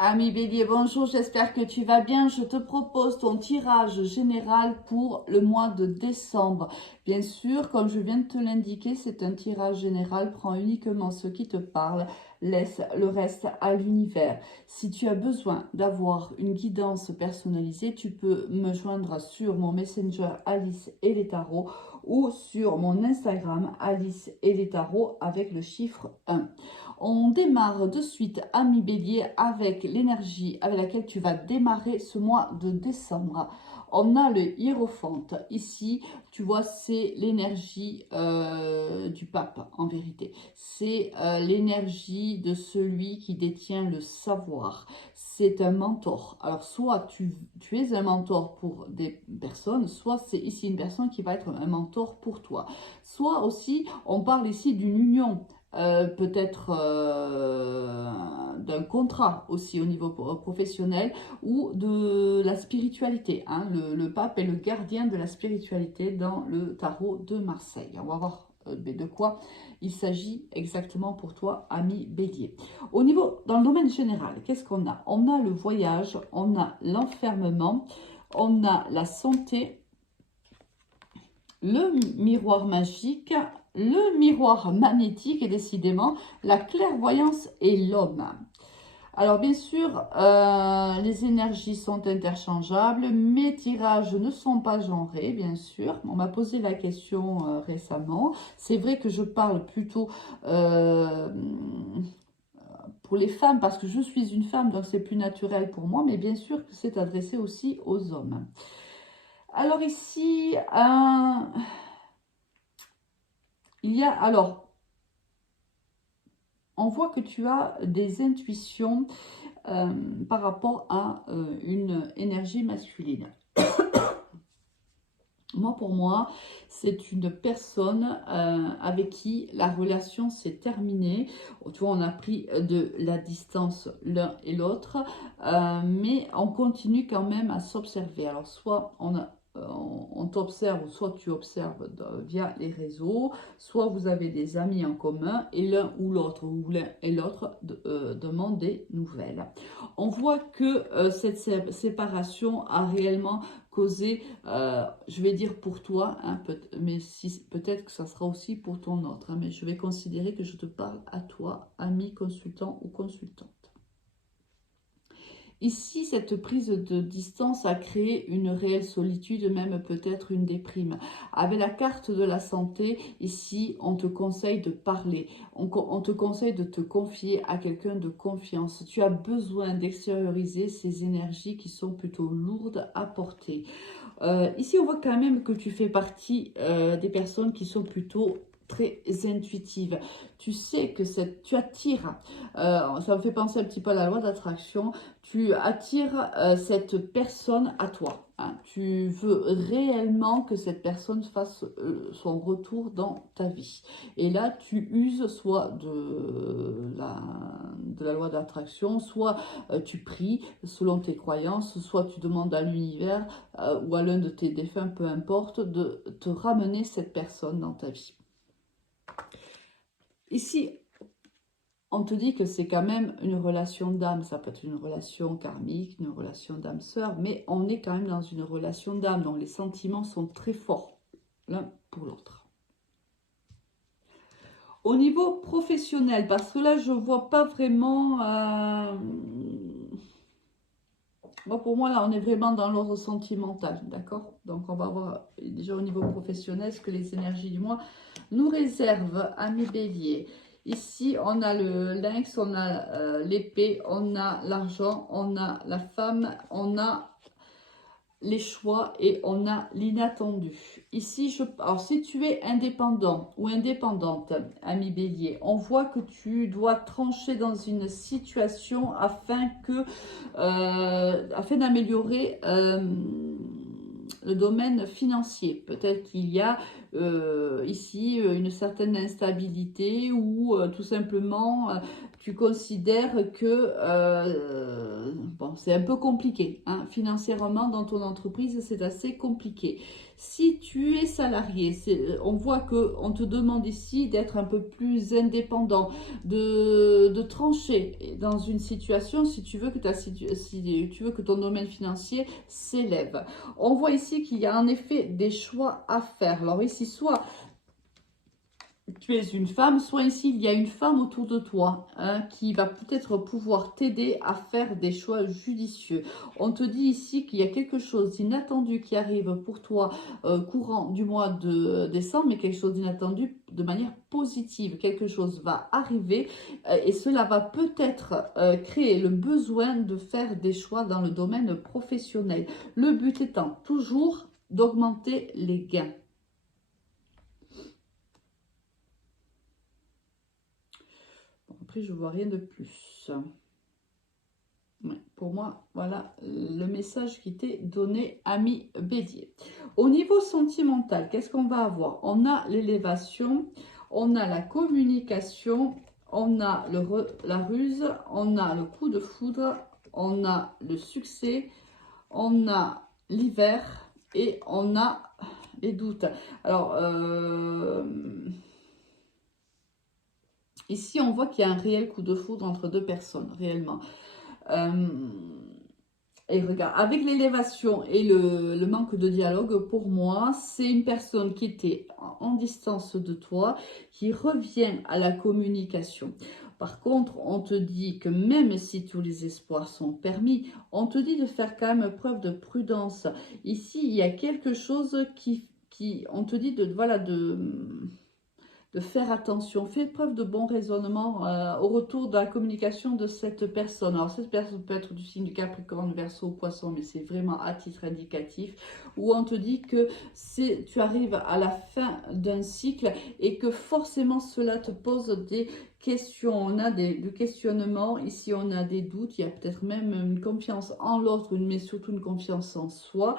Ami Bélier, bonjour, j'espère que tu vas bien. Je te propose ton tirage général pour le mois de décembre. Bien sûr, comme je viens de te l'indiquer, c'est un tirage général. Prends uniquement ce qui te parle, laisse le reste à l'univers. Si tu as besoin d'avoir une guidance personnalisée, tu peux me joindre sur mon Messenger Alice et les tarots ou sur mon Instagram Alice et les tarots avec le chiffre 1. On démarre de suite, ami Bélier, avec l'énergie avec laquelle tu vas démarrer ce mois de décembre. On a le hiérophante. Ici, tu vois, c'est l'énergie du pape, en vérité. C'est l'énergie de celui qui détient le savoir. C'est un mentor. Alors, soit tu es un mentor pour des personnes, soit c'est ici une personne qui va être un mentor pour toi. Soit aussi, on parle ici d'une union peut-être d'un contrat aussi au niveau professionnel ou de la spiritualité. Hein. Le pape est le gardien de la spiritualité dans le tarot de Marseille. On va voir de quoi il s'agit exactement pour toi, ami Bélier. Au niveau, dans le domaine général, qu'est-ce qu'on a? On a le voyage, on a l'enfermement, on a la santé, le miroir magique, le miroir magnétique et décidément la clairvoyance et l'homme. Alors bien sûr, les énergies sont interchangeables, mes tirages ne sont pas genrés, bien sûr. On m'a posé la question récemment. C'est vrai que je parle plutôt pour les femmes parce que je suis une femme, donc c'est plus naturel pour moi, mais bien sûr que c'est adressé aussi aux hommes. Alors ici, il y a alors on voit que tu as des intuitions par rapport à une énergie masculine. Pour moi, c'est une personne avec qui la relation s'est terminée. Tu vois, on a pris de la distance l'un et l'autre, mais on continue quand même à s'observer. Alors, soit on t'observe, soit tu observes via les réseaux, soit vous avez des amis en commun et l'un ou l'autre, ou l'un et l'autre demandent des nouvelles. On voit que cette séparation a réellement causé, je vais dire pour toi, hein, mais peut-être que ça sera aussi pour ton autre, hein, mais je vais considérer que je te parle à toi, ami consultant ou consultante. Ici, cette prise de distance a créé une réelle solitude, même peut-être une déprime. Avec la carte de la santé, ici, on te conseille de parler. On te conseille de te confier à quelqu'un de confiance. Tu as besoin d'extérioriser ces énergies qui sont plutôt lourdes à porter. Ici, on voit quand même que tu fais partie des personnes qui sont plutôt très intuitives. Tu sais que tu attires, ça me fait penser un petit peu à la loi d'attraction, tu attires cette personne à toi. Hein. Tu veux réellement que cette personne fasse son retour dans ta vie. Et là, tu uses soit de la loi d'attraction, soit tu pries selon tes croyances, soit tu demandes à l'univers ou à l'un de tes défunts, peu importe, de te ramener cette personne dans ta vie. Ici, on te dit que c'est quand même une relation d'âme. Ça peut être une relation karmique, une relation d'âme-sœur, mais on est quand même dans une relation d'âme. Donc les sentiments sont très forts l'un pour l'autre. Au niveau professionnel, parce que là, je ne vois pas vraiment... Bon, pour moi, là, on est vraiment dans l'ordre sentimental, d'accord? Donc, on va voir déjà au niveau professionnel ce que les énergies du mois nous réservent, amis béliers. Ici, on a le lynx, on a l'épée, on a l'argent, on a la femme, on a les choix et on a l'inattendu. Ici, alors si tu es indépendant ou indépendante, ami bélier, on voit que tu dois trancher dans une situation afin d'améliorer le domaine financier. Peut-être qu'il y a ici une certaine instabilité ou tout simplement tu considères que bon, c'est un peu compliqué. Hein, financièrement, dans ton entreprise, c'est assez compliqué. Si tu es salarié, on voit qu'on te demande ici d'être un peu plus indépendant, de trancher dans une situation si tu veux que si tu veux que ton domaine financier s'élève. On voit ici qu'il y a en effet des choix à faire. Alors ici, soit tu es une femme, soit ici il y a une femme autour de toi hein, qui va peut-être pouvoir t'aider à faire des choix judicieux. On te dit ici qu'il y a quelque chose d'inattendu qui arrive pour toi courant du mois de décembre, mais quelque chose d'inattendu de manière positive. Quelque chose va arriver et cela va peut-être créer le besoin de faire des choix dans le domaine professionnel. Le but étant toujours d'augmenter les gains. Après, je vois rien de plus. Ouais, pour moi, voilà le message qui t'est donné, ami Bélier. Au niveau sentimental, qu'est-ce qu'on va avoir? On a l'élévation, on a la communication, on a la ruse, on a le coup de foudre, on a le succès, on a l'hiver et on a les doutes. Alors, ici, on voit qu'il y a un réel coup de foudre entre deux personnes, réellement. Et regarde, avec l'élévation et le manque de dialogue, pour moi, c'est une personne qui était en distance de toi, qui revient à la communication. Par contre, on te dit que même si tous les espoirs sont permis, on te dit de faire quand même preuve de prudence. Ici, il y a quelque chose on te dit voilà, de faire attention, fais preuve de bon raisonnement au retour de la communication de cette personne. Alors cette personne peut être du signe du Capricorne, Verseau, Poisson, mais c'est vraiment à titre indicatif, où on te dit que tu arrives à la fin d'un cycle et que forcément cela te pose des questions. On a des questionnements, ici on a des doutes, il y a peut-être même une confiance en l'autre, mais surtout une confiance en soi.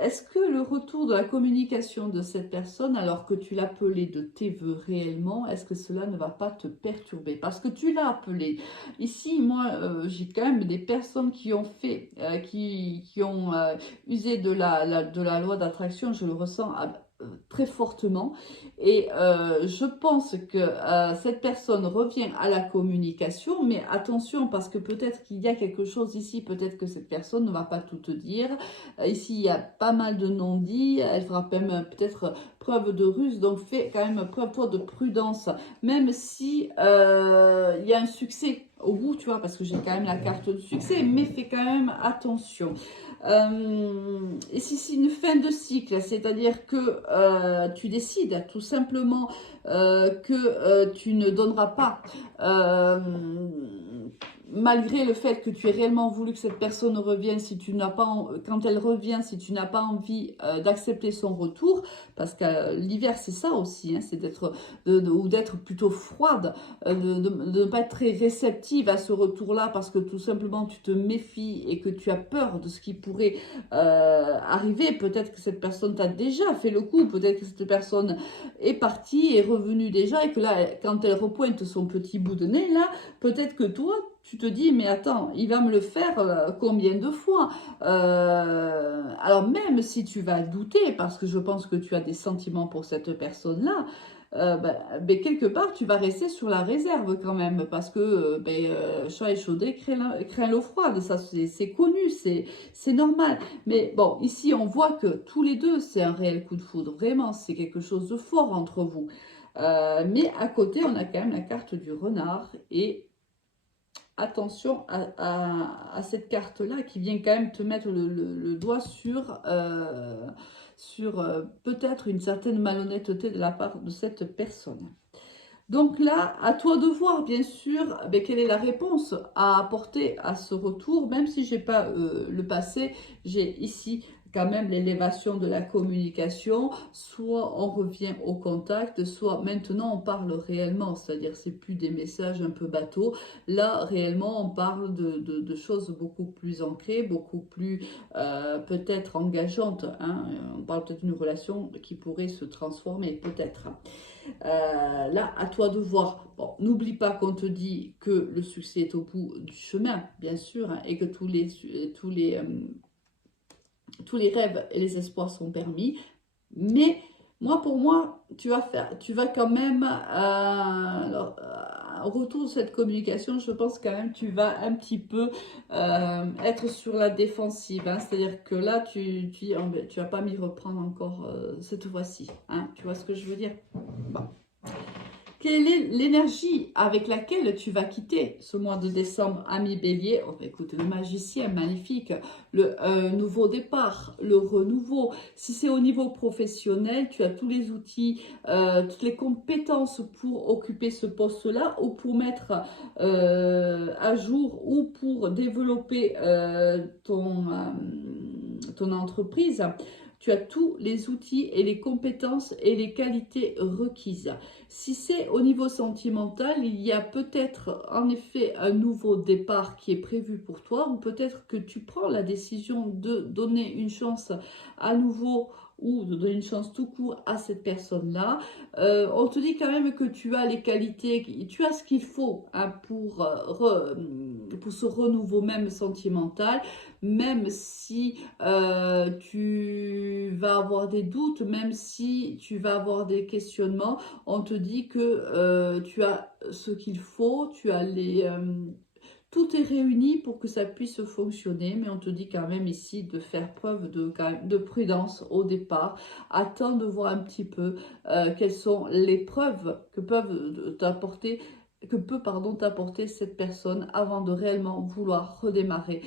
Est-ce que le retour de la communication de cette personne, alors que tu l'appelais de tes voeux réellement, est-ce que cela ne va pas te perturber? Parce que tu l'as appelé. Ici, moi, j'ai quand même des personnes qui ont fait, qui ont usé de la loi d'attraction, je le ressens très fortement. Et je pense que cette personne revient à la communication, mais attention, parce que peut-être qu'il y a quelque chose ici, peut-être que cette personne ne va pas tout te dire. Ici, il y a pas mal de non-dits, elle fera même peut-être preuve de ruse, donc fais quand même preuve toi de prudence, même si il y a un succès au bout, tu vois, parce que j'ai quand même la carte de succès, mais fais quand même attention. Et si c'est une fin de cycle, c'est-à-dire que tu décides tout simplement que tu ne donneras pas, malgré le fait que tu aies réellement voulu que cette personne revienne, si tu n'as pas, quand elle revient, si tu n'as pas envie d'accepter son retour, parce que l'hiver c'est ça aussi, hein, c'est d'être ou d'être plutôt froide, de ne pas être très réceptive à ce retour-là, parce que tout simplement tu te méfies et que tu as peur de ce qui pourrait arriver. Peut-être que cette personne t'a déjà fait le coup, peut-être que cette personne est partie, est revenue déjà, et que là, quand elle repointe son petit bout de nez, là, peut-être que toi, tu te dis, mais attends, il va me le faire combien de fois alors même si tu vas douter, parce que je pense que tu as des sentiments pour cette personne-là, ben, quelque part, tu vas rester sur la réserve quand même, parce que chat échaudé craint l'eau froide, ça c'est connu, c'est normal. Mais bon, ici on voit que tous les deux, c'est un réel coup de foudre, vraiment, c'est quelque chose de fort entre vous. Mais à côté, on a quand même la carte du renard et attention à cette carte-là qui vient quand même te mettre le doigt sur, peut-être une certaine malhonnêteté de la part de cette personne. Donc là, à toi de voir, bien sûr, quelle est la réponse à apporter à ce retour, même si je n'ai pas le passé, j'ai ici quand même l'élévation de la communication, soit on revient au contact, soit maintenant on parle réellement, c'est-à-dire c'est plus des messages un peu bateaux, là réellement on parle de choses beaucoup plus ancrées, beaucoup plus peut-être engageantes, hein. On parle peut-être d'une relation qui pourrait se transformer, peut-être. Là, à toi de voir. Bon, n'oublie pas qu'on te dit que le succès est au bout du chemin, bien sûr, hein, et que tous les rêves et les espoirs sont permis. Mais moi, pour moi, tu vas quand même, au retour de cette communication, je pense quand même tu vas un petit peu être sur la défensive, hein. C'est-à-dire que là, tu vas pas m'y reprendre encore cette fois-ci, hein. Tu vois ce que je veux dire? Bon. Quelle est l'énergie avec laquelle tu vas quitter ce mois de décembre, ami Bélier? Oh, écoute, le magicien, magnifique, le nouveau départ, le renouveau. Si c'est au niveau professionnel, tu as tous les outils, toutes les compétences pour occuper ce poste-là ou pour mettre à jour ou pour développer ton entreprise. Tu as tous les outils et les compétences et les qualités requises. Si c'est au niveau sentimental, il y a peut-être en effet un nouveau départ qui est prévu pour toi, ou peut-être que tu prends la décision de donner une chance à nouveau ou de donner une chance tout court à cette personne-là. On te dit quand même que tu as les qualités, tu as ce qu'il faut, hein, pour ce renouveau même sentimental, même si tu vas avoir des doutes, même si tu vas avoir des questionnements, on te dit que tu as ce qu'il faut, tu as tout est réuni pour que ça puisse fonctionner, mais on te dit quand même ici de faire preuve de prudence au départ. Attends de voir un petit peu quelles sont les preuves que t'apporter cette personne avant de réellement vouloir redémarrer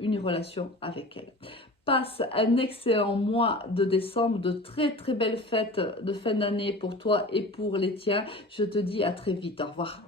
une relation avec elle. Passe un excellent mois de décembre, de très très belles fêtes de fin d'année pour toi et pour les tiens. Je te dis à très vite. Au revoir.